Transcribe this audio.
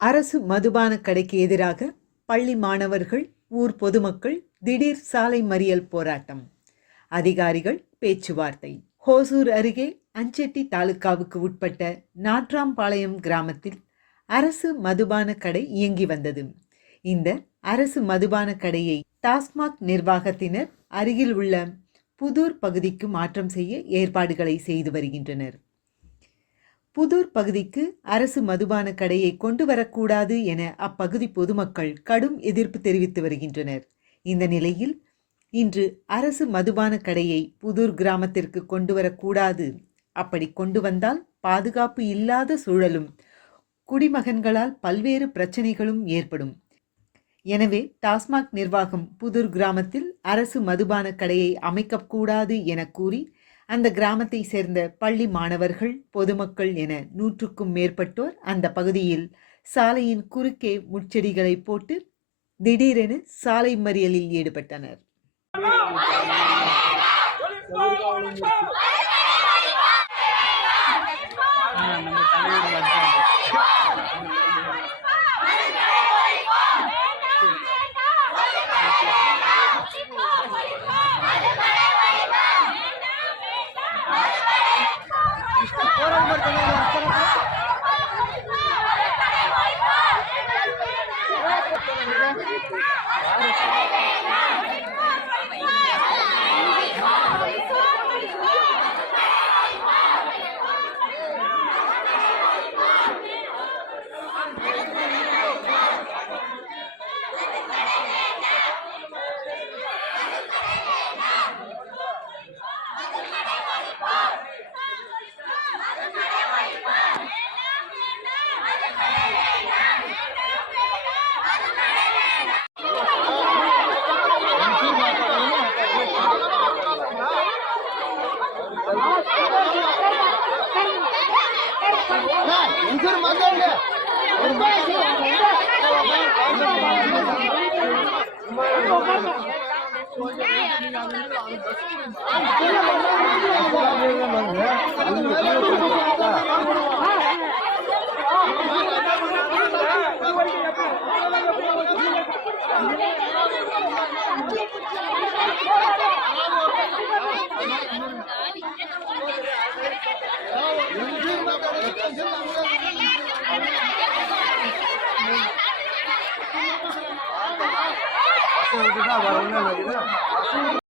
அரசு மதுபான கடைக்கு எதிராக பள்ளி மாணவர்கள், ஊர் பொதுமக்கள் திடீர் சாலை மறியல் போராட்டம். அதிகாரிகள் பேச்சுவார்த்தை. ஹோசூர் அருகே அஞ்செட்டி தாலுகாவுக்கு உட்பட்ட நாட்ராம்பாளையம் கிராமத்தில் அரசு மதுபான கடை இயங்கி வந்தது. இந்த அரசு மதுபான கடையை டாஸ்மாக் நிர்வாகத்தினர் அருகில் உள்ள புதூர் பகுதிக்கு மாற்றம் செய்ய ஏற்பாடுகளை செய்து வருகின்றனர். புதூர் பகுதிக்கு அரசு மதுபான கடையை கொண்டு வரக்கூடாது என அப்பகுதி பொதுமக்கள் கடும் எதிர்ப்பு தெரிவித்து வருகின்றனர். இந்த நிலையில் இன்று அரசு மதுபான கடையை புதூர் கிராமத்திற்கு கொண்டு வரக்கூடாது, அப்படி கொண்டு வந்தால் பாதுகாப்பு இல்லாத சூழலும் குடிமகன்களால் பல்வேறு பிரச்சனைகளும் ஏற்படும். எனவே டாஸ்மாக் நிர்வாகம் புதூர் கிராமத்தில் அரசு மதுபான கடையை அமைக்கக்கூடாது என கூறி அந்த கிராமத்தை சேர்ந்த பள்ளி மாணவர்கள், பொதுமக்கள் என 100க்கும் மேற்பட்டோர் அந்த பகுதியில் சாலையின் குறுக்கே முட்செடிகளை போட்டு திடீரென சாலை மறியலில் ஈடுபட்டனர்.